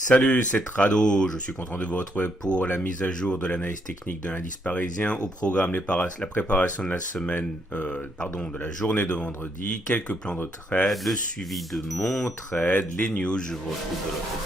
Salut, c'est Trado. Je suis content de vous retrouver pour la mise à jour de l'analyse technique de l'indice parisien. Au programme, la préparation de la semaine, de la journée de vendredi, quelques plans de trade, le suivi de mon trade, les news. Je vous retrouve de l'autre côté.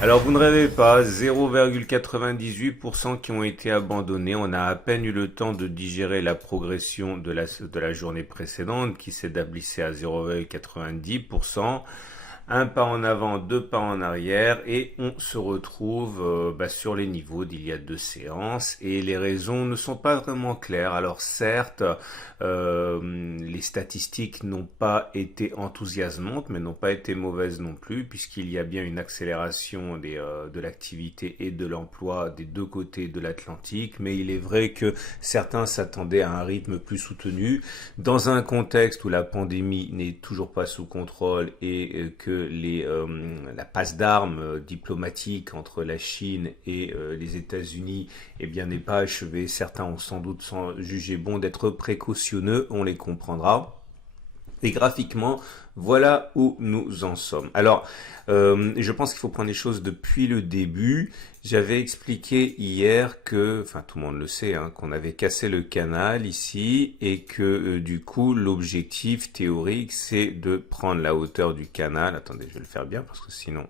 Alors vous ne rêvez pas, 0,98% qui ont été abandonnés. On a à peine eu le temps de digérer la progression de la journée précédente qui s'est établissée à 0,90%. Un pas en avant, deux pas en arrière et on se retrouve sur les niveaux d'il y a deux séances et les raisons ne sont pas vraiment claires. Alors certes, les statistiques n'ont pas été enthousiasmantes mais n'ont pas été mauvaises non plus puisqu'il y a bien une accélération de l'activité et de l'emploi des deux côtés de l'Atlantique, mais il est vrai que certains s'attendaient à un rythme plus soutenu dans un contexte où la pandémie n'est toujours pas sous contrôle et que la passe d'armes diplomatique entre la Chine et les États-Unis n'est pas achevée. Certains ont sans doute jugé bon d'être précautionneux, on les comprendra. Et graphiquement, voilà où nous en sommes. Alors, je pense qu'il faut prendre les choses depuis le début. J'avais expliqué hier que, enfin tout le monde le sait, qu'on avait cassé le canal ici et que du coup l'objectif théorique c'est de prendre la hauteur du canal. Attendez, je vais le faire bien parce que sinon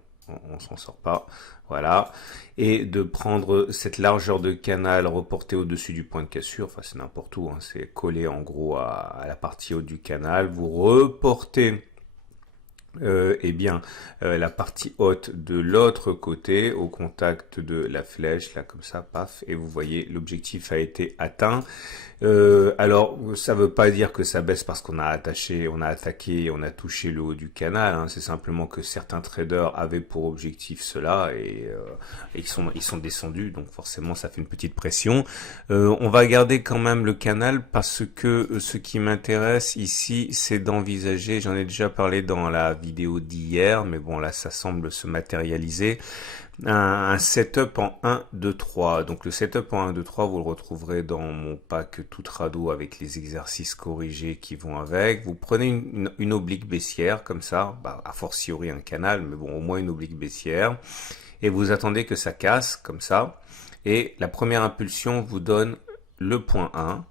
on s'en sort pas. Voilà. Et de prendre cette largeur de canal reportée au-dessus du point de cassure. Enfin, c'est n'importe où. C'est collé en gros à la partie haute du canal. Vous reportez la partie haute de l'autre côté au contact de la flèche, là comme ça, paf, et vous voyez l'objectif a été atteint. Alors ça veut pas dire que ça baisse parce qu'on a attaqué, on a touché le haut du canal, c'est simplement que certains traders avaient pour objectif cela et ils sont descendus, donc forcément ça fait une petite pression. On va garder quand même le canal parce que ce qui m'intéresse ici c'est d'envisager, j'en ai déjà parlé dans la vidéo d'hier, mais bon là ça semble se matérialiser, un setup en 1, 2, 3. Donc le setup en 1, 2, 3, vous le retrouverez dans mon pack tout Trado avec les exercices corrigés qui vont avec. Vous prenez une oblique baissière comme ça, a fortiori un canal, mais bon au moins une oblique baissière, et vous attendez que ça casse comme ça, et la première impulsion vous donne le point 1.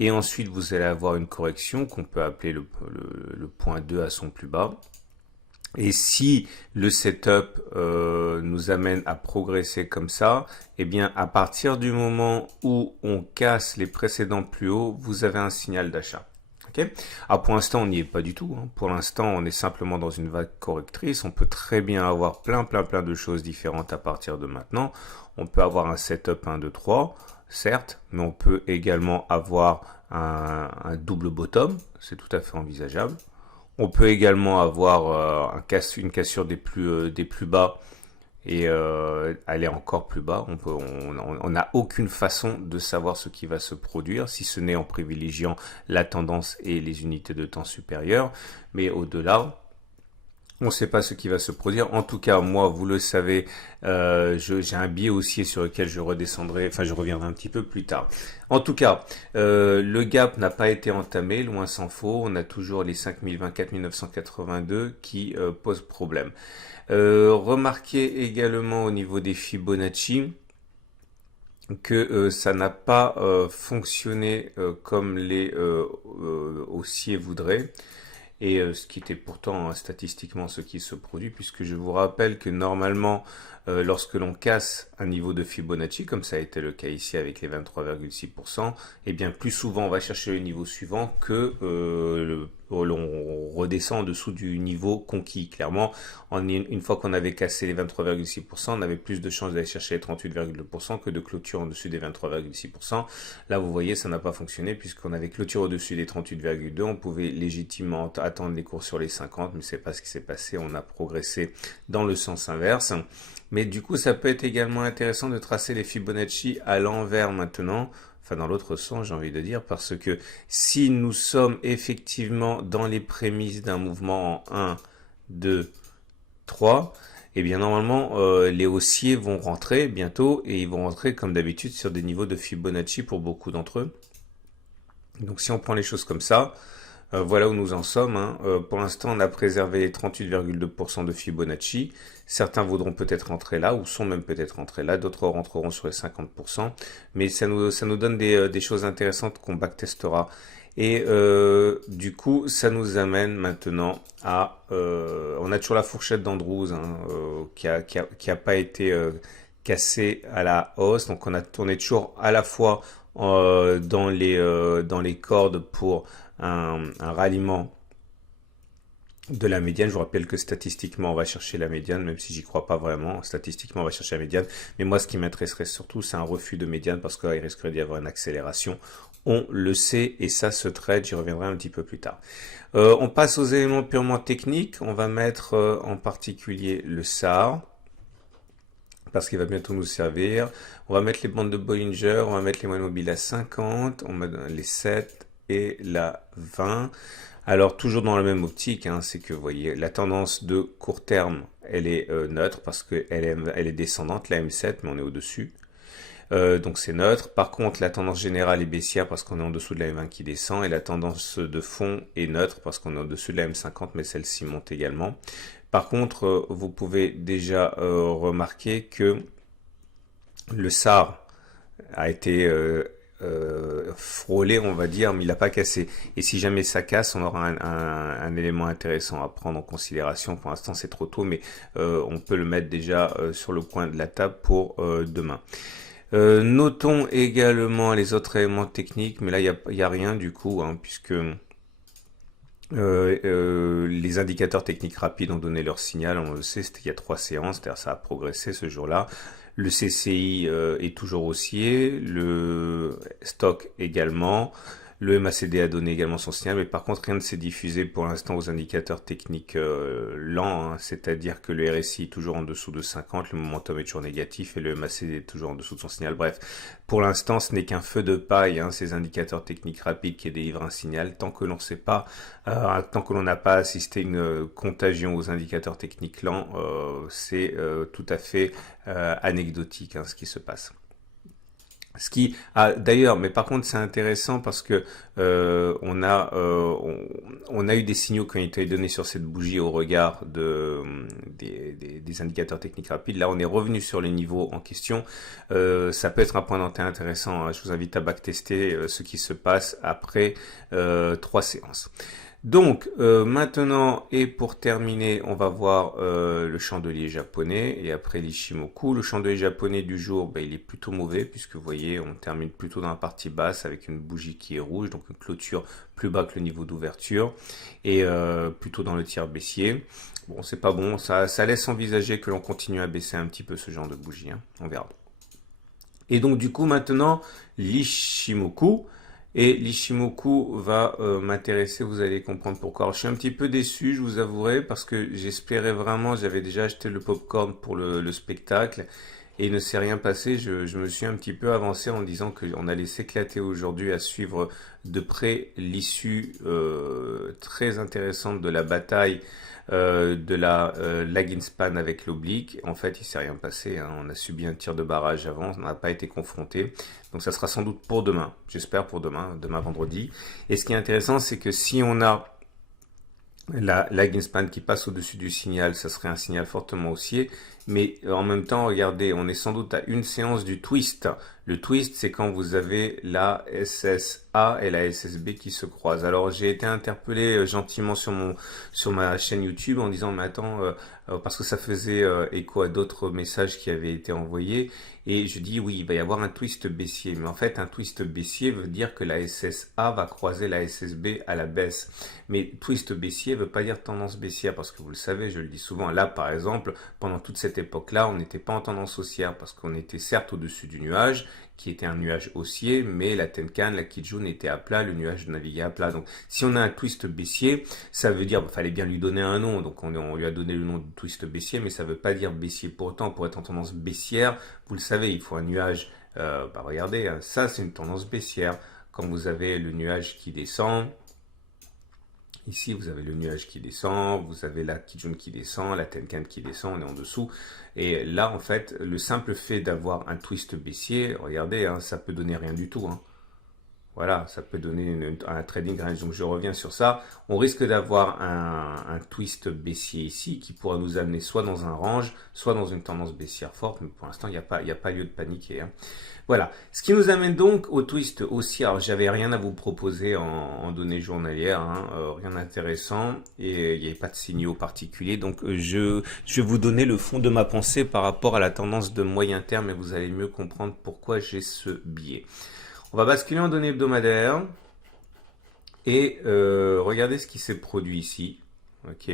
Et ensuite, vous allez avoir une correction qu'on peut appeler le point 2 à son plus bas. Et si le setup nous amène à progresser comme ça, à partir du moment où on casse les précédents plus hauts, vous avez un signal d'achat. Okay. Pour l'instant, on n'y est pas du tout. Pour l'instant, on est simplement dans une vague correctrice. On peut très bien avoir plein de choses différentes à partir de maintenant. On peut avoir un setup 1, 2, 3, certes, mais on peut également avoir un double bottom. C'est tout à fait envisageable. On peut également avoir une cassure des plus bas et aller encore plus bas. On n'a aucune façon de savoir ce qui va se produire, si ce n'est en privilégiant la tendance et les unités de temps supérieures. Mais au-delà, on ne sait pas ce qui va se produire. En tout cas, moi, vous le savez, j'ai un biais haussier sur lequel je reviendrai un petit peu plus tard. En tout cas, le gap n'a pas été entamé, loin s'en faut. On a toujours les 5024 982 qui posent problème. Remarquez également au niveau des Fibonacci que ça n'a pas fonctionné comme les haussiers voudraient. Et ce qui était pourtant statistiquement ce qui se produit, puisque je vous rappelle que normalement, lorsque l'on casse un niveau de Fibonacci, comme ça a été le cas ici avec les 23,6%, plus souvent on va chercher le niveau suivant que l'on redescend en dessous du niveau conquis. Clairement, une fois qu'on avait cassé les 23,6%, on avait plus de chances d'aller chercher les 38,2% que de clôture en dessus des 23,6%. Là, vous voyez, ça n'a pas fonctionné puisqu'on avait clôture au-dessus des 38,2%. On pouvait légitimement attendre les cours sur les 50, mais c'est pas ce qui s'est passé. On a progressé dans le sens inverse. Mais du coup, ça peut être également intéressant de tracer les Fibonacci à l'envers maintenant. Enfin, dans l'autre sens, j'ai envie de dire, parce que si nous sommes effectivement dans les prémices d'un mouvement en 1, 2, 3, normalement, les haussiers vont rentrer bientôt et ils vont rentrer comme d'habitude sur des niveaux de Fibonacci pour beaucoup d'entre eux. Donc, si on prend les choses comme ça, Voilà où nous en sommes, hein. Pour l'instant, on a préservé les 38,2% de Fibonacci. Certains voudront peut-être rentrer là, ou sont même peut-être rentrés là. D'autres rentreront sur les 50%. Mais ça nous donne des choses intéressantes qu'on backtestera. Et du coup, ça nous amène maintenant à... on a toujours la fourchette d'Andrews, hein, qui a pas été cassée à la hausse. Donc on est toujours à la fois dans les cordes pour un ralliement de la médiane. Je vous rappelle que statistiquement, on va chercher la médiane, même si j'y crois pas vraiment. Statistiquement, on va chercher la médiane. Mais moi, ce qui m'intéresserait surtout, c'est un refus de médiane parce qu'il risquerait d'y avoir une accélération. On le sait et ça se trade, j'y reviendrai un petit peu plus tard. On passe aux éléments purement techniques. On va mettre en particulier le SAR parce qu'il va bientôt nous servir. On va mettre les bandes de Bollinger, on va mettre les moyennes mobiles à 50, on met les 7 et la 20. Alors toujours dans la même optique, hein, c'est que vous voyez la tendance de court terme, elle est neutre parce qu'elle est descendante, la M7, mais on est au-dessus. Donc c'est neutre. Par contre, la tendance générale est baissière parce qu'on est en dessous de la M20 qui descend et la tendance de fond est neutre parce qu'on est au-dessus de la M50, mais celle-ci monte également. Par contre, vous pouvez déjà remarquer que le SAR a été frôlé, on va dire, mais il n'a pas cassé. Et si jamais ça casse, on aura un élément intéressant à prendre en considération. Pour l'instant, c'est trop tôt, mais on peut le mettre déjà sur le coin de la table pour demain. Notons également les autres éléments techniques, mais là, il y a rien du coup, hein, puisque les indicateurs techniques rapides ont donné leur signal, on le sait, c'était il y a 3 séances, c'est-à-dire ça a progressé ce jour-là. Le CCI est toujours haussier, le stock également, le MACD a donné également son signal, mais par contre rien ne s'est diffusé pour l'instant aux indicateurs techniques lents, hein, c'est-à-dire que le RSI est toujours en dessous de 50, le momentum est toujours négatif et le MACD est toujours en dessous de son signal. Bref, pour l'instant ce n'est qu'un feu de paille, hein, ces indicateurs techniques rapides qui délivrent un signal, tant que l'on ne sait pas, tant que l'on n'a pas assisté à une contagion aux indicateurs techniques lents, c'est tout à fait anecdotique, hein, ce qui se passe. Ce qui d'ailleurs, mais par contre c'est intéressant parce que on a eu des signaux qui ont été donnés sur cette bougie au regard des indicateurs techniques rapides. Là, on est revenu sur les niveaux en question. Ça peut être un point d'entrée intéressant, hein. Je vous invite à backtester ce qui se passe après 3 séances. Donc maintenant et pour terminer, on va voir le chandelier japonais et après l'Ishimoku. Le chandelier japonais du jour, il est plutôt mauvais puisque vous voyez, on termine plutôt dans la partie basse avec une bougie qui est rouge, donc une clôture plus bas que le niveau d'ouverture et plutôt dans le tiers baissier. Bon, c'est pas bon, ça laisse envisager que l'on continue à baisser un petit peu ce genre de bougie, hein. On verra. Et donc du coup maintenant l'Ishimoku. Et l'Ishimoku va m'intéresser, vous allez comprendre pourquoi. Alors, je suis un petit peu déçu, je vous avouerai, parce que j'espérais vraiment, j'avais déjà acheté le popcorn pour le spectacle, et il ne s'est rien passé. Je me suis un petit peu avancé en disant qu'on allait s'éclater aujourd'hui à suivre de près l'issue très intéressante de la bataille de la lagging span avec l'oblique. En fait, il s'est rien passé, hein. On a subi un tir de barrage avant, on n'a pas été confronté. Donc ça sera sans doute pour demain, j'espère pour demain vendredi. Et ce qui est intéressant, c'est que si on a la lagging span qui passe au-dessus du signal, ça serait un signal fortement haussier. Mais en même temps, regardez, on est sans doute à une séance du twist. Le twist, c'est quand vous avez la SSA et la SSB qui se croisent. Alors, j'ai été interpellé gentiment sur ma chaîne YouTube en disant, mais attends, parce que ça faisait écho à d'autres messages qui avaient été envoyés. Et je dis, oui, il va y avoir un twist baissier. Mais en fait, un twist baissier veut dire que la SSA va croiser la SSB à la baisse. Mais twist baissier veut pas dire tendance baissière, parce que vous le savez, je le dis souvent. Là, par exemple, pendant toute cette époque-là, on n'était pas en tendance haussière, parce qu'on était certes au-dessus du nuage, qui était un nuage haussier, mais la Tenkan, la Kijun était à plat, le nuage naviguait à plat. Donc, si on a un twist baissier, ça veut dire, fallait bien lui donner un nom. Donc, on lui a donné le nom de twist baissier, mais ça veut pas dire baissier pour autant. Pour être en tendance baissière, vous le savez, il faut un nuage. Regardez, hein, ça c'est une tendance baissière. Quand vous avez le nuage qui descend, ici, vous avez le nuage qui descend, vous avez la Kijun qui descend, la Tenkan qui descend, on est en dessous. Et là, en fait, le simple fait d'avoir un twist baissier, regardez, hein, ça peut donner rien du tout, hein. voilà, ça peut donner un trading range. Donc je reviens sur ça. On risque d'avoir un twist baissier ici qui pourra nous amener soit dans un range, soit dans une tendance baissière forte. Mais pour l'instant, il n'y a pas lieu de paniquer, hein. Voilà. Ce qui nous amène donc au twist haussier. Alors, j'avais rien à vous proposer en données journalières, hein, rien d'intéressant, et il n'y avait pas de signaux particuliers. Donc, je vais vous donner le fond de ma pensée par rapport à la tendance de moyen terme, et vous allez mieux comprendre pourquoi j'ai ce biais. On va basculer en données hebdomadaires et regardez ce qui s'est produit ici. Ok.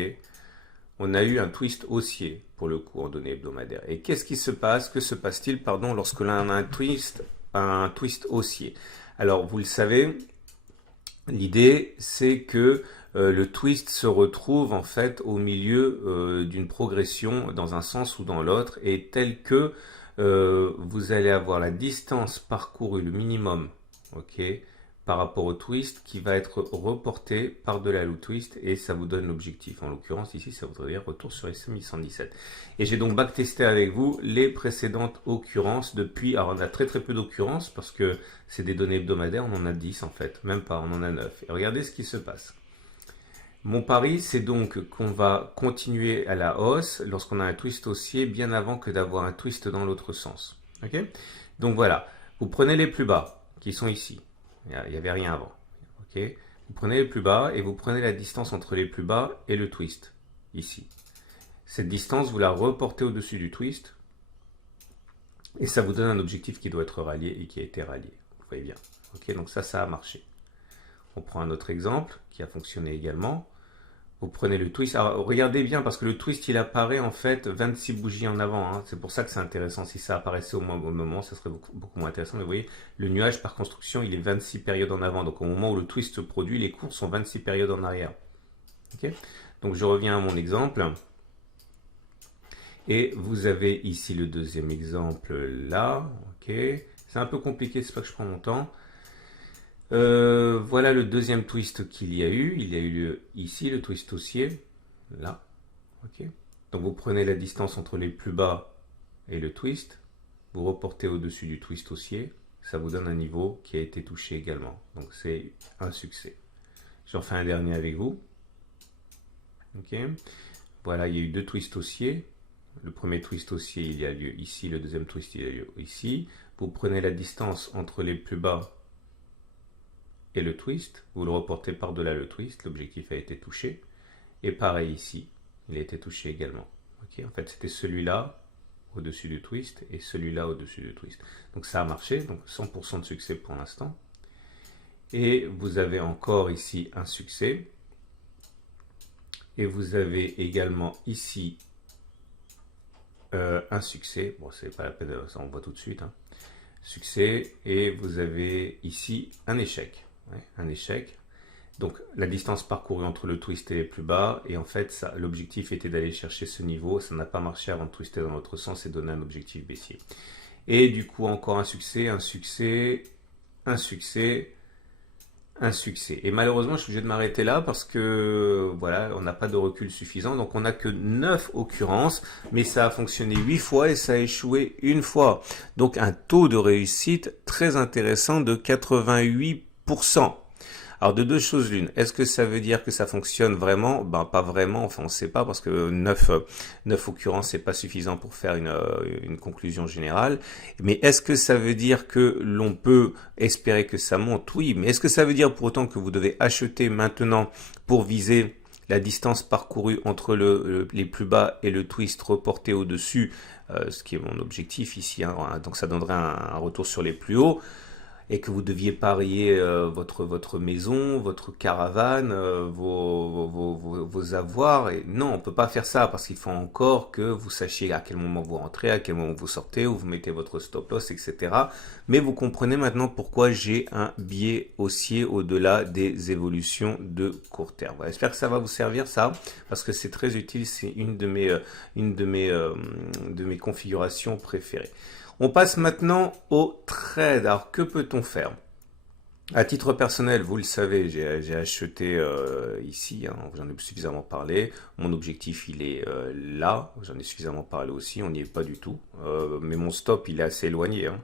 On a eu un twist haussier pour le coup en données hebdomadaires. Et qu'est-ce qui se passe? Que se passe-t-il, pardon, lorsque l'on a un twist haussier? Alors, vous le savez, l'idée, c'est que le twist se retrouve en fait au milieu d'une progression dans un sens ou dans l'autre, et tel que vous allez avoir la distance parcourue, le minimum, ok, par rapport au twist qui va être reporté par-delà le twist, et ça vous donne l'objectif. En l'occurrence, ici, ça voudrait dire retour sur SMA 117. Et j'ai donc backtesté avec vous les précédentes occurrences depuis. Alors, on a très peu d'occurrences parce que c'est des données hebdomadaires, on en a 10 en fait, même pas, on en a 9. Et regardez ce qui se passe. Mon pari, c'est donc qu'on va continuer à la hausse lorsqu'on a un twist haussier bien avant que d'avoir un twist dans l'autre sens. Ok? Donc voilà, vous prenez les plus bas qui sont ici. Il n'y avait rien avant. Okay. Vous prenez les plus bas et vous prenez la distance entre les plus bas et le twist, ici. Cette distance, vous la reportez au-dessus du twist et ça vous donne un objectif qui doit être rallié et qui a été rallié. Vous voyez bien. Okay, donc ça a marché. On prend un autre exemple qui a fonctionné également. Vous prenez le twist. Alors, regardez bien parce que le twist, il apparaît en fait 26 bougies en avant, hein. C'est pour ça que c'est intéressant. Si ça apparaissait au moment, ça serait beaucoup moins intéressant. Mais vous voyez, le nuage par construction, il est 26 périodes en avant. Donc au moment où le twist se produit, les cours sont 26 périodes en arrière. Okay, donc je reviens à mon exemple. Et vous avez ici le deuxième exemple là. Okay, c'est un peu compliqué, c'est pas que je prends mon temps. Voilà le deuxième twist qu'il y a eu. Il y a eu ici le twist haussier, là. Ok. Donc vous prenez la distance entre les plus bas et le twist, vous reportez au-dessus du twist haussier, ça vous donne un niveau qui a été touché également. Donc c'est un succès. J'en fais un dernier avec vous. Ok. Voilà, il y a eu deux twists haussiers. Le premier twist haussier, il y a lieu ici. Le deuxième twist, il y a lieu ici. Vous prenez la distance entre les plus bas et le twist, vous le reportez par-delà le twist, l'objectif a été touché. Et pareil ici, il a été touché également. Okay, en fait, c'était celui-là au-dessus du twist et celui-là au-dessus du twist. Donc ça a marché, donc 100% de succès pour l'instant. Et vous avez encore ici un succès. Et vous avez également ici un succès. Bon, c'est pas la peine, ça on voit tout de suite, hein. Succès. Et vous avez ici un échec. Ouais, un échec. Donc la distance parcourue entre le twist et les plus bas, et en fait l'objectif était d'aller chercher ce niveau, ça n'a pas marché avant de twister dans l'autre sens et donner un objectif baissier. Et du coup encore un succès, un succès, un succès, un succès. Et malheureusement je suis obligé de m'arrêter là parce que voilà, on n'a pas de recul suffisant, donc on n'a que 9 occurrences, mais ça a fonctionné 8 fois et ça a échoué une fois. Donc un taux de réussite très intéressant de 88%. Alors de deux choses l'une, est-ce que ça veut dire que ça fonctionne vraiment? Ben pas vraiment, enfin on ne sait pas parce que 9 occurrences c'est pas suffisant pour faire une conclusion générale. Mais est-ce que ça veut dire que l'on peut espérer que ça monte? Oui, mais est-ce que ça veut dire pour autant que vous devez acheter maintenant pour viser la distance parcourue entre les plus bas et le twist reporté au-dessus, ce qui est mon objectif ici, hein, donc ça donnerait un retour sur les plus hauts, et que vous deviez parier votre maison, votre caravane, vos avoirs. Et non, on ne peut pas faire ça parce qu'il faut encore que vous sachiez à quel moment vous rentrez, à quel moment vous sortez, où vous mettez votre stop loss, etc. Mais vous comprenez maintenant pourquoi j'ai un biais haussier au-delà des évolutions de court terme. Voilà, j'espère que ça va vous servir ça, parce que c'est très utile, c'est une de mes configurations préférées. On passe maintenant au trade. Alors, que peut-on faire? À titre personnel, vous le savez, j'ai acheté ici, hein, j'en ai suffisamment parlé. Mon objectif, il est là, j'en ai suffisamment parlé aussi, on n'y est pas du tout. Mais mon stop, il est assez éloigné, hein.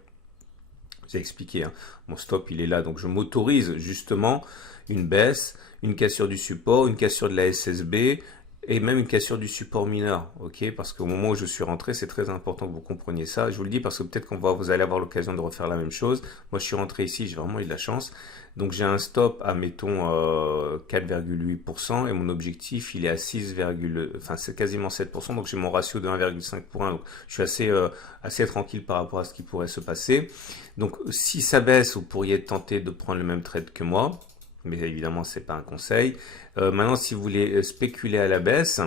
j'ai expliqué, hein. Mon stop, il est là. Donc, je m'autorise justement une baisse, une cassure du support, une cassure de la SSB et même une cassure du support mineur. Ok, parce qu'au moment où je suis rentré, c'est très important que vous compreniez ça. Je vous le dis parce que peut-être vous allez avoir l'occasion de refaire la même chose. Moi, je suis rentré ici, j'ai vraiment eu de la chance. Donc, j'ai un stop à, mettons, 4,8% et mon objectif, il est à 6, enfin, c'est quasiment 7%. Donc, j'ai mon ratio de 1,5 pour 1. Donc, je suis assez tranquille par rapport à ce qui pourrait se passer. Donc, si ça baisse, vous pourriez tenter de prendre le même trade que moi. Mais évidemment, c'est pas un conseil. Maintenant, si vous voulez spéculer à la baisse,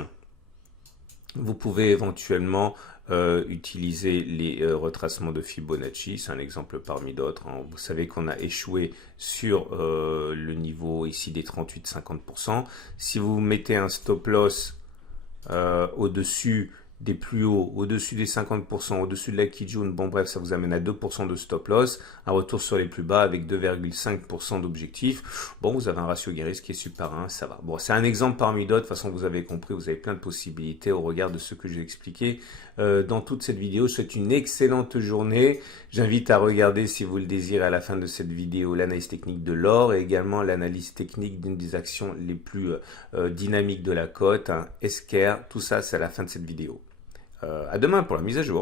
vous pouvez éventuellement utiliser les retracements de Fibonacci. C'est un exemple parmi d'autres, hein. Vous savez qu'on a échoué sur le niveau ici des 38-50%. Si vous mettez un stop loss au-dessus des plus hauts, au-dessus des 50%, au-dessus de la Kijun, bon bref, ça vous amène à 2% de stop loss, un retour sur les plus bas avec 2,5% d'objectif. Bon, vous avez un ratio guéris qui est super 1, ça va. Bon, c'est un exemple parmi d'autres, de toute façon, vous avez compris, vous avez plein de possibilités au regard de ce que j'ai expliqué dans toute cette vidéo. Je vous souhaite une excellente journée. J'invite à regarder, si vous le désirez, à la fin de cette vidéo, l'analyse technique de l'or et également l'analyse technique d'une des actions les plus dynamiques de la cote, hein, Esker. Tout ça, c'est à la fin de cette vidéo. À demain pour la mise à jour.